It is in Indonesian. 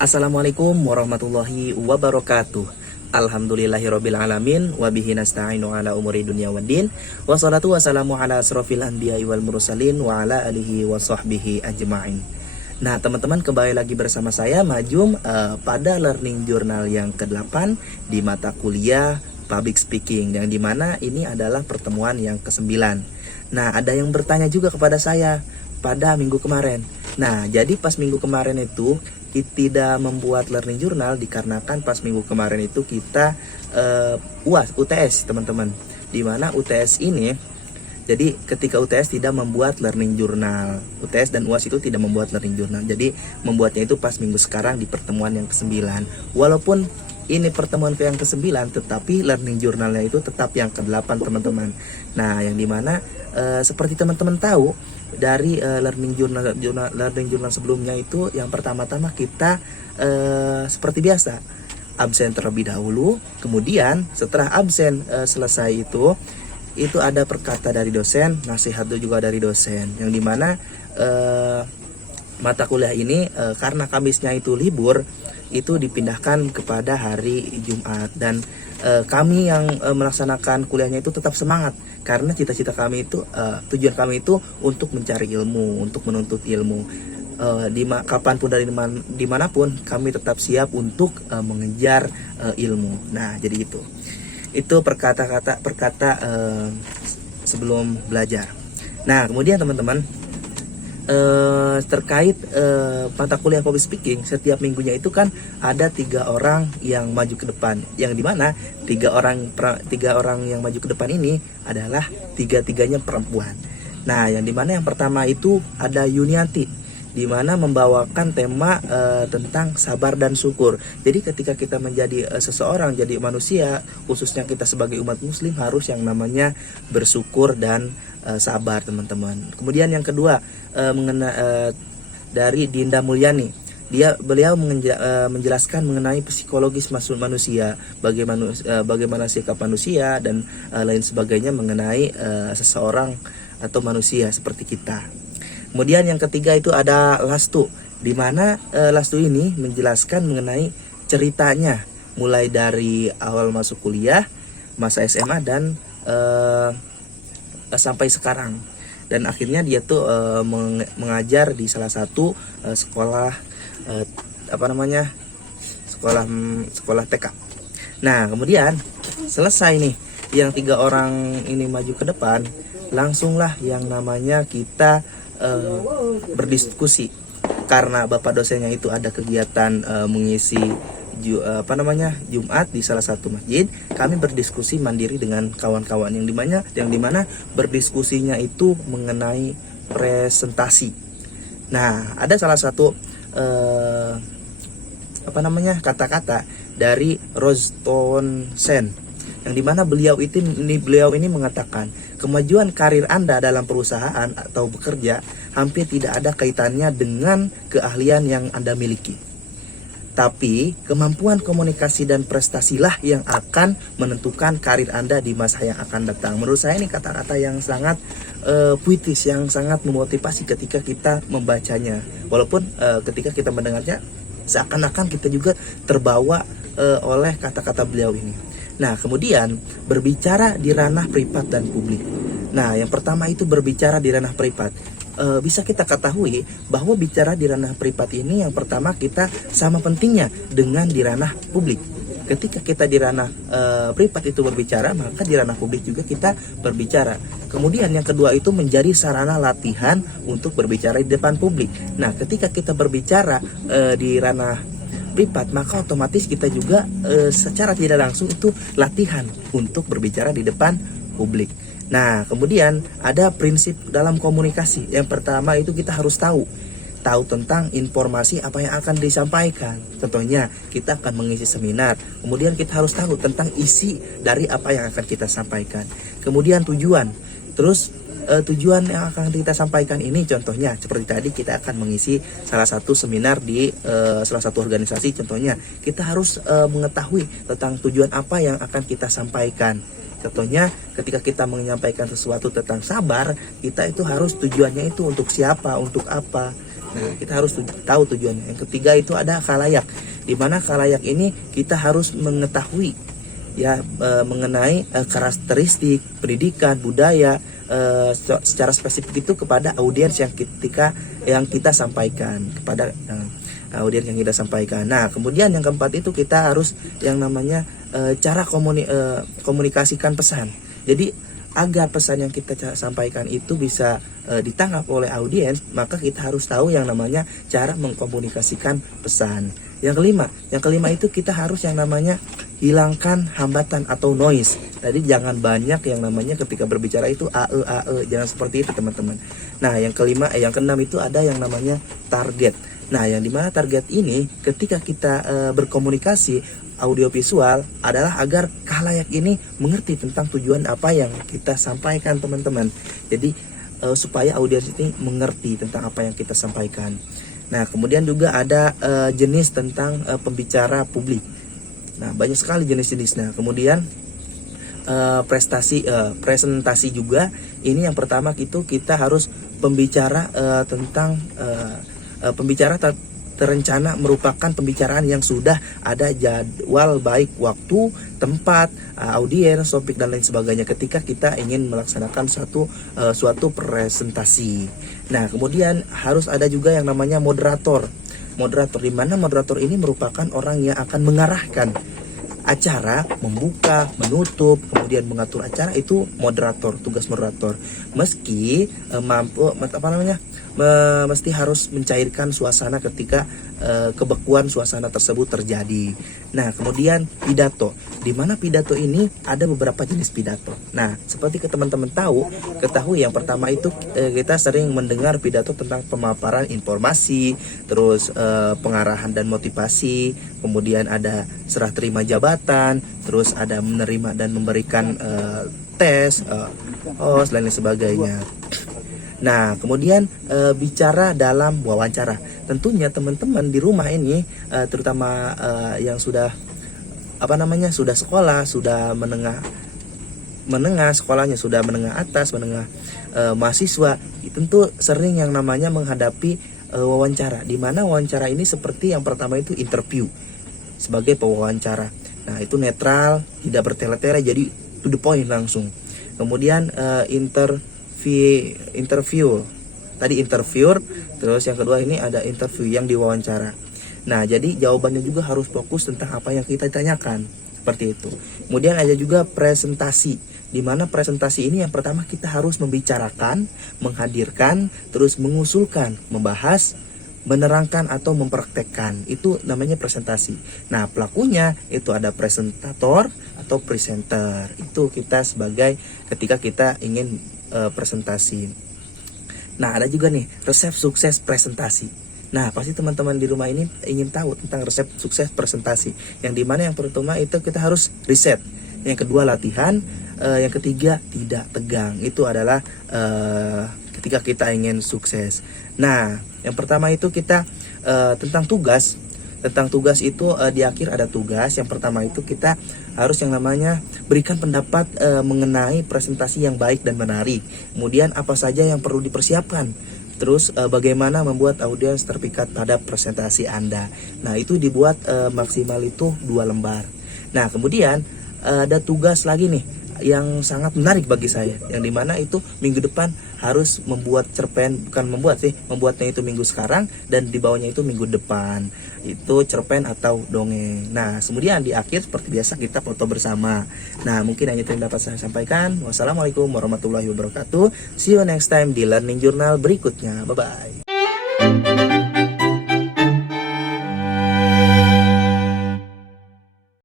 Assalamualaikum warahmatullahi wabarakatuh. Alhamdulillahirabbil alamin wa bihi nasta'inu ala umuri dunya waddin. Wassalatu wassalamu ala asrofil anbiya'i wal mursalin wa ala alihi wa sahbihi ajma'in. Nah, teman-teman, kembali lagi bersama saya Majum pada learning journal yang ke-8 di mata kuliah Public Speaking, yang dimana ini adalah pertemuan yang ke-9. Nah, ada yang bertanya juga kepada saya pada minggu kemarin. Nah, jadi pas minggu kemarin itu kita tidak membuat learning journal dikarenakan pas minggu kemarin itu kita UAS, UTS teman-teman. Dimana UTS ini, jadi ketika UTS tidak membuat learning journal, UTS dan UAS itu tidak membuat learning journal. Jadi membuatnya itu pas minggu sekarang di pertemuan yang ke-9. Walaupun ini pertemuan yang ke-9, tetapi learning journalnya itu tetap yang ke-8 teman-teman. Nah, yang dimana seperti teman-teman tahu dari learning journal sebelumnya itu, yang pertama-tama kita seperti biasa absen terlebih dahulu. Kemudian setelah absen selesai itu ada perkata dari dosen, nasihat juga dari dosen, yang dimana mata kuliah ini karena Kamisnya itu libur, itu dipindahkan kepada hari Jumat. Dan kami yang melaksanakan kuliahnya itu tetap semangat, karena cita-cita kami itu, tujuan kami itu untuk mencari ilmu, untuk menuntut ilmu. Kapanpun dari dimanapun kami tetap siap untuk mengejar ilmu. Nah, jadi itu perkata sebelum belajar. Nah, kemudian teman-teman, terkait mata kuliah public speaking, setiap minggunya itu kan ada 3 orang yang maju ke depan, yang dimana tiga orang yang maju ke depan ini adalah tiga-tiganya perempuan. Nah, yang dimana yang pertama itu ada Yunianti, dimana membawakan tema tentang sabar dan syukur. Jadi ketika kita menjadi seseorang, jadi manusia, khususnya kita sebagai umat muslim, harus yang namanya bersyukur dan sabar teman-teman. Kemudian yang kedua dari Dinda Mulyani, beliau menjelaskan mengenai psikologis manusia, bagaimana sikap manusia dan lain sebagainya mengenai seseorang atau manusia seperti kita. Kemudian yang ketiga itu ada Lastu, di mana Lastu ini menjelaskan mengenai ceritanya mulai dari awal masuk kuliah, masa SMA, dan sampai sekarang. Dan akhirnya dia tuh mengajar di salah satu sekolah sekolah TK. Nah, kemudian selesai nih yang 3 orang ini maju ke depan, langsunglah yang namanya kita berdiskusi, karena bapak dosennya itu ada kegiatan mengisi Jumat di salah satu masjid. Kami berdiskusi mandiri dengan kawan-kawan, yang dimana berdiskusinya itu mengenai presentasi. Nah, ada salah satu kata-kata dari Roston Sen, yang dimana beliau ini mengatakan kemajuan karir Anda dalam perusahaan atau bekerja hampir tidak ada kaitannya dengan keahlian yang Anda miliki, tapi kemampuan komunikasi dan prestasilah yang akan menentukan karir Anda di masa yang akan datang. Menurut saya ini kata-kata yang sangat puitis, yang sangat memotivasi ketika kita membacanya. Walaupun ketika kita mendengarnya, seakan-akan kita juga terbawa oleh kata-kata beliau ini. Nah, kemudian berbicara di ranah privat dan publik. Nah, yang pertama itu berbicara di ranah privat. Bisa kita ketahui bahwa bicara di ranah privat ini, yang pertama kita sama pentingnya dengan di ranah publik. Ketika kita di ranah privat itu berbicara, maka di ranah publik juga kita berbicara. Kemudian yang kedua itu menjadi sarana latihan untuk berbicara di depan publik. Nah, ketika kita berbicara di ranah privat, maka otomatis kita juga secara tidak langsung itu latihan untuk berbicara di depan publik. Nah, kemudian ada prinsip dalam komunikasi. Yang pertama itu kita harus tahu tentang informasi apa yang akan disampaikan. Contohnya kita akan mengisi seminar, kemudian kita harus tahu tentang isi dari apa yang akan kita sampaikan. Kemudian tujuan, tujuan yang akan kita sampaikan ini, contohnya seperti tadi kita akan mengisi salah satu seminar di salah satu organisasi. Contohnya kita harus mengetahui tentang tujuan apa yang akan kita sampaikan. Contohnya ketika kita menyampaikan sesuatu tentang sabar, kita itu harus tujuannya itu untuk siapa, untuk apa. Nah, kita harus tahu tujuannya. Yang ketiga itu ada khalayak, di mana khalayak ini kita harus mengetahui ya mengenai karakteristik pendidikan budaya secara spesifik itu kepada audiens yang kita sampaikan kepada audiens yang kita sampaikan. Nah, kemudian yang keempat itu kita harus yang namanya cara komunikasikan pesan. Jadi agar pesan yang kita sampaikan itu bisa ditangkap oleh audiens, maka kita harus tahu yang namanya cara mengkomunikasikan pesan. Yang kelima itu kita harus yang namanya hilangkan hambatan atau noise. Tadi jangan banyak yang namanya ketika berbicara itu ae, jangan seperti itu teman-teman. Nah, yang keenam itu ada yang namanya target. Nah, yang dimana target ini ketika kita berkomunikasi audiovisual adalah agar khalayak ini mengerti tentang tujuan apa yang kita sampaikan teman-teman. Jadi supaya audiens ini mengerti tentang apa yang kita sampaikan. Nah, kemudian juga ada jenis tentang pembicara publik. Nah, banyak sekali jenis-jenis. Nah, kemudian presentasi juga. Ini yang pertama itu kita harus pembicara tentang pembicara terencana merupakan pembicaraan yang sudah ada jadwal baik waktu, tempat, audiens, topik dan lain sebagainya ketika kita ingin melaksanakan suatu presentasi. Nah, kemudian harus ada juga yang namanya moderator. Moderator, di mana moderator ini merupakan orang yang akan mengarahkan acara, membuka, menutup, kemudian mengatur acara, itu moderator, tugas moderator. Meski mesti harus mencairkan suasana ketika kebekuan suasana tersebut terjadi. Nah, kemudian pidato, di mana pidato ini ada beberapa jenis pidato. Nah, seperti teman-teman ketahui yang pertama itu kita sering mendengar pidato tentang pemaparan informasi, terus pengarahan dan motivasi, kemudian ada serah terima jabatan, terus ada menerima dan memberikan tes, host dan lain sebagainya. Nah, kemudian bicara dalam wawancara. Tentunya teman-teman di rumah ini terutama yang sudah sudah sekolah, sudah menengah sekolahnya, sudah menengah atas, menengah mahasiswa, tentu sering yang namanya menghadapi wawancara. Di mana wawancara ini seperti yang pertama itu interview sebagai pewawancara. Nah, itu netral, tidak bertele-tele, jadi to the point langsung. Kemudian interview tadi interviewer, terus yang kedua ini ada interview yang diwawancara. Nah, jadi jawabannya juga harus fokus tentang apa yang kita tanyakan, seperti itu. Kemudian ada juga presentasi, di mana presentasi ini yang pertama kita harus membicarakan, menghadirkan, terus mengusulkan, membahas, menerangkan atau mempraktekkan, itu namanya presentasi. Nah, pelakunya itu ada presentator atau presenter. Itu kita sebagai ketika kita ingin presentasi. Nah, ada juga nih resep sukses presentasi. Nah, pasti teman-teman di rumah ini ingin tahu tentang resep sukses presentasi. Yang dimana yang pertama itu kita harus riset, yang kedua latihan, yang ketiga tidak tegang. Itu adalah ketika kita ingin sukses. Nah, yang pertama itu kita tentang tugas. Tentang tugas itu di akhir ada tugas. Yang pertama itu kita harus yang namanya berikan pendapat mengenai presentasi yang baik dan menarik. Kemudian apa saja yang perlu dipersiapkan. Terus bagaimana membuat audiens terpikat pada presentasi Anda. Nah, itu dibuat maksimal itu 2 lembar. Nah, kemudian ada tugas lagi nih yang sangat menarik bagi saya, yang dimana itu minggu depan harus membuat cerpen, membuatnya itu minggu sekarang dan dibawanya itu minggu depan, itu cerpen atau dongeng. Nah, kemudian di akhir seperti biasa kita foto bersama. Nah, mungkin hanya itu yang dapat saya sampaikan. Wassalamualaikum warahmatullahi wabarakatuh. See you next time di Learning Journal berikutnya. Bye bye.